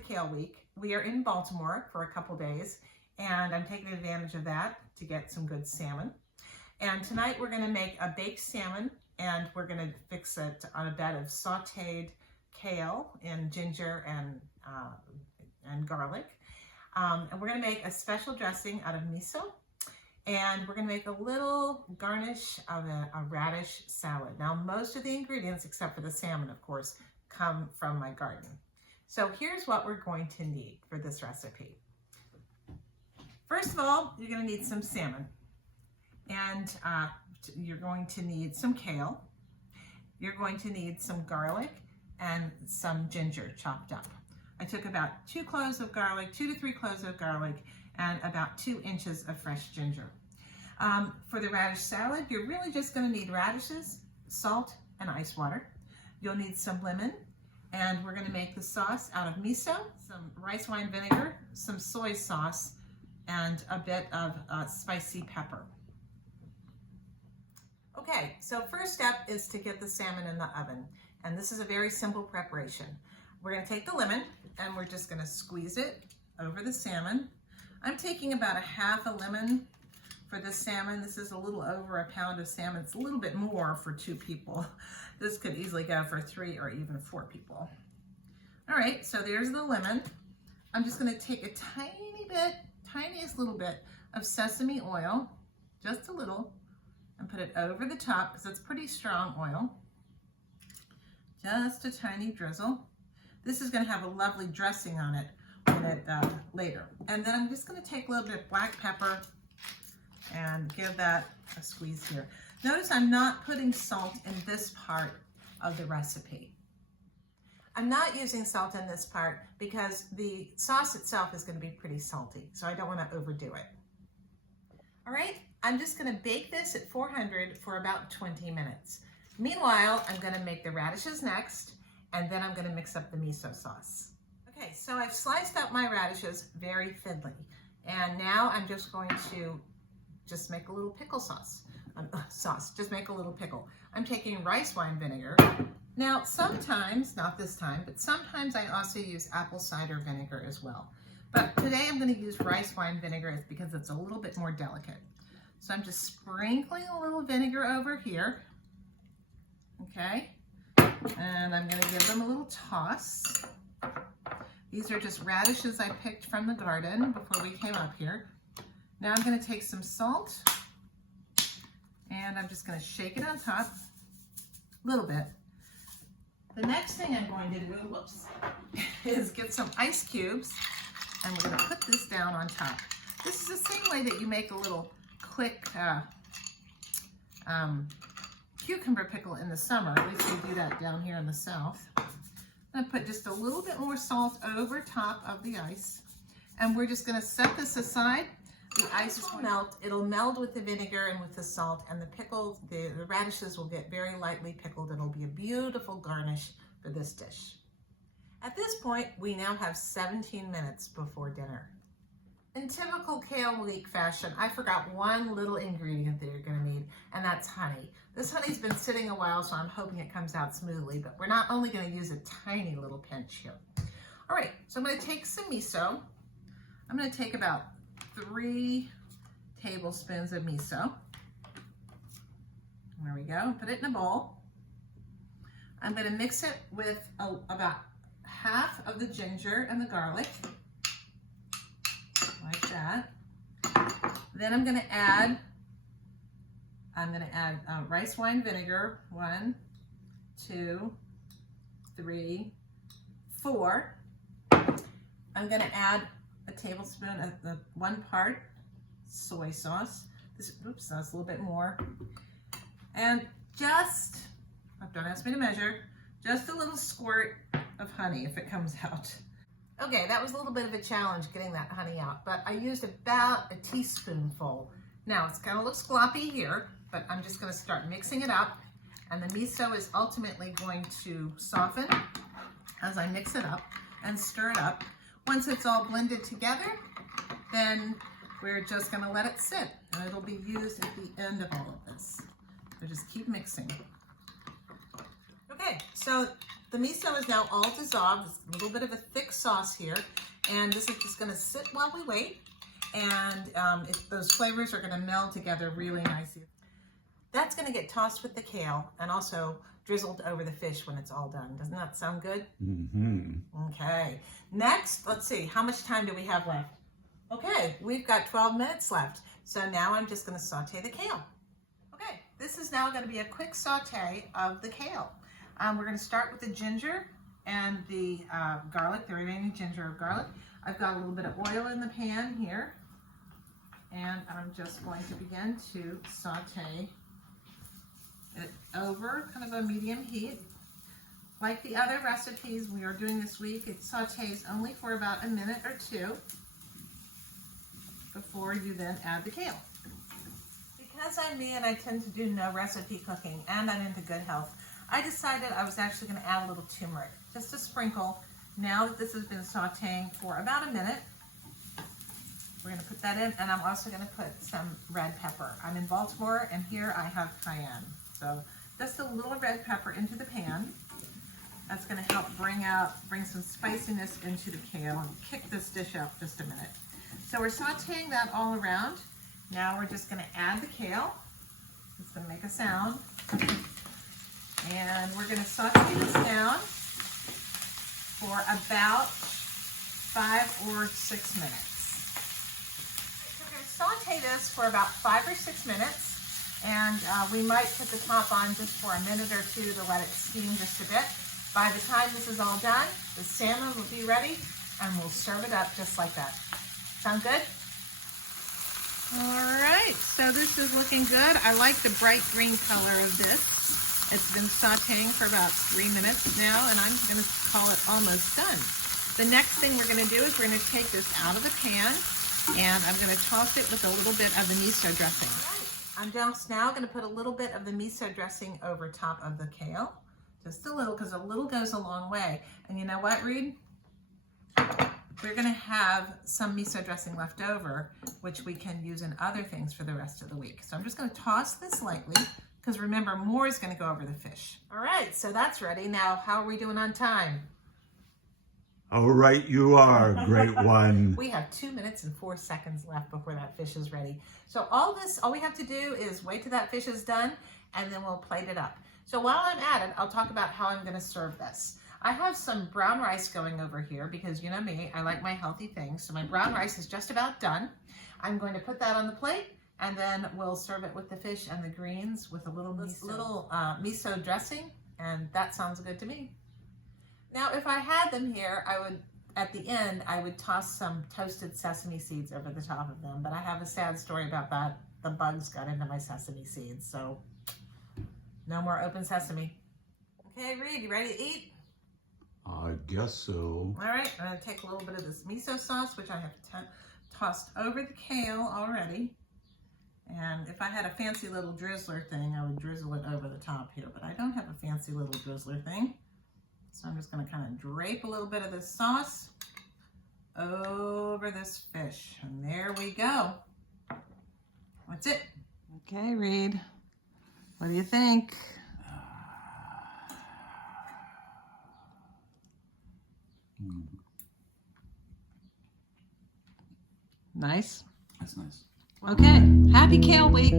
Sautéd Kale week. We are in Baltimore for a couple days, and I'm taking advantage of that to get some good salmon. And tonight we're going to make a baked salmon, and we're going to fix it on a bed of sautéed kale and ginger and garlic. And we're going to make a special dressing out of miso, and we're going to make a little garnish of a radish salad. Now, most of the ingredients, except for the salmon, of course, come from my garden. So here's what we're going to need for this recipe. First of all, you're going to need some salmon, and you're going to need some kale. You're going to need some garlic and some ginger chopped up. I took about 2 cloves of garlic, 2 to 3 cloves of garlic, and about 2 inches of fresh ginger. For the radish salad, you're really just going to need radishes, salt, and ice water. You'll need some lemon, and we're going to make the sauce out of miso, some rice wine vinegar, some soy sauce, and a bit of spicy pepper. Okay, so first step is to get the salmon in the oven, and this is a very simple preparation. We're going to take the lemon, and we're just going to squeeze it over the salmon. I'm taking about a half a lemon for the salmon. This is a little over a pound of salmon. It's a little bit more for 2 people. This could easily go for 3 or even 4 people. All right, so there's the lemon. I'm just going to take a tiny bit, tiniest little bit of sesame oil, just a little, and put it over the top because it's pretty strong oil. Just a tiny drizzle. This is going to have a lovely dressing on it later. And then I'm just going to take a little bit of black pepper and give that a squeeze here. Notice I'm not putting salt in this part of the recipe. I'm not using salt in this part because the sauce itself is going to be pretty salty, so I don't want to overdo it. All right, I'm just going to bake this at 400 for about 20 minutes. Meanwhile, I'm going to make the radishes next, and then I'm going to mix up the miso sauce. Okay, so I've sliced up my radishes very thinly, and now I'm just going to make a little pickle sauce. Just make a little pickle. I'm taking rice wine vinegar. Now, sometimes, not this time, but sometimes I also use apple cider vinegar as well. But today I'm going to use rice wine vinegar because it's a little bit more delicate. So I'm just sprinkling a little vinegar over here. Okay. And I'm going to give them a little toss. These are just radishes I picked from the garden before we came up here. Now I'm going to take some salt, and I'm just going to shake it on top a little bit. The next thing I'm going to do, is get some ice cubes, and we're going to put this down on top. This is the same way that you make a little quick cucumber pickle in the summer. At least we do that down here in the South. I'm going to put just a little bit more salt over top of the ice, and we're just going to set this aside. The ice will melt. It'll meld with the vinegar and with the salt, and the pickle, the radishes will get very lightly pickled. It'll be a beautiful garnish for this dish. At this point, we now have 17 minutes before dinner. In typical kale week fashion, I forgot one little ingredient that you're going to need, and that's honey. This honey's been sitting a while, so I'm hoping it comes out smoothly, but we're not only going to use a tiny little pinch here. All right, so I'm going to take some miso. I'm going to take about 3 tablespoons of miso. There we go. Put it in a bowl. I'm going to mix it with about half of the ginger and the garlic, like that. Then I'm going to add rice wine vinegar. 1, 2, 3, 4. I'm going to add a tablespoon of the 1 part soy sauce. Oops, that's a little bit more. And just, don't ask me to measure, just a little squirt of honey if it comes out. Okay, that was a little bit of a challenge getting that honey out, but I used about a teaspoonful. Now, it's kind of looks gloppy here, but I'm just going to start mixing it up, and the miso is ultimately going to soften as I mix it up and stir it up. Once it's all blended together, then we're just going to let it sit, and it'll be used at the end of all of this. So just keep mixing. Okay, Okay, so the miso is now all dissolved. It's a little bit of a thick sauce here, and this is just going to sit while we wait, and those flavors are going to meld together really nicely. That's going to get tossed with the kale and also drizzled over the fish when it's all done. Doesn't that sound good? Mm-hmm. Okay, next, let's see, how much time do we have left? Okay, we've got 12 minutes left. So now I'm just going to saute the kale. Okay, this is now going to be a quick saute of the kale. We're going to start with the ginger and the garlic, the remaining ginger of garlic. I've got a little bit of oil in the pan here, and I'm just going to begin to saute it over kind of a medium heat. Like the other recipes we are doing this week, it sautés only for about a minute or two before you then add the kale. Because I'm me and I tend to do no recipe cooking and I'm into good health, I decided I was actually going to add a little turmeric, just a sprinkle. Now that this has been sauteing for about a minute, we're going to put that in, and I'm also going to put some red pepper. I'm in Baltimore, and here I have cayenne. So just a little red pepper into the pan. That's going to help bring some spiciness into the kale and kick this dish up just a minute. So we're sauteing that all around. Now we're just going to add the kale. It's going to make a sound. And we're going to saute this down for about 5 or 6 minutes. So we're going to saute this for about 5 or 6 minutes, and we might put the top on just for a minute or two to let it steam just a bit. By the time this is all done, the salmon will be ready, and we'll serve it up just like that. Sound good? All right, so this is looking good. I like the bright green color of this. It's been sauteing for about 3 minutes now, and I'm going to call it almost done. The next thing we're going to do is we're going to take this out of the pan, and I'm going to toss it with a little bit of the miso dressing. All right. I'm just now going to put a little bit of the miso dressing over top of the kale. Just a little, because a little goes a long way. And you know what, Reed? We're going to have some miso dressing left over, which we can use in other things for the rest of the week. So I'm just going to toss this lightly, because remember, more is going to go over the fish. All right, so that's ready. Now, how are we doing on time? All right, you are, great one. We have 2 minutes and 4 seconds left before that fish is ready. So all we have to do is wait till that fish is done, and then we'll plate it up. So while I'm at it, I'll talk about how I'm going to serve this. I have some brown rice going over here because you know me, I like my healthy things. So my brown rice is just about done. I'm going to put that on the plate, and then we'll serve it with the fish and the greens with a little miso dressing, and that sounds good to me. Now, if I had them here, at the end, I would toss some toasted sesame seeds over the top of them, but I have a sad story about that. The bugs got into my sesame seeds, so no more open sesame. Okay, Reed, you ready to eat? I guess so. All right, I'm gonna take a little bit of this miso sauce, which I have tossed over the kale already. And if I had a fancy little drizzler thing, I would drizzle it over the top here, but I don't have a fancy little drizzler thing. So I'm just gonna kind of drape a little bit of this sauce over this fish. And there we go. That's it. Okay, Reed, what do you think? Nice? That's nice. Okay, happy Kale Week.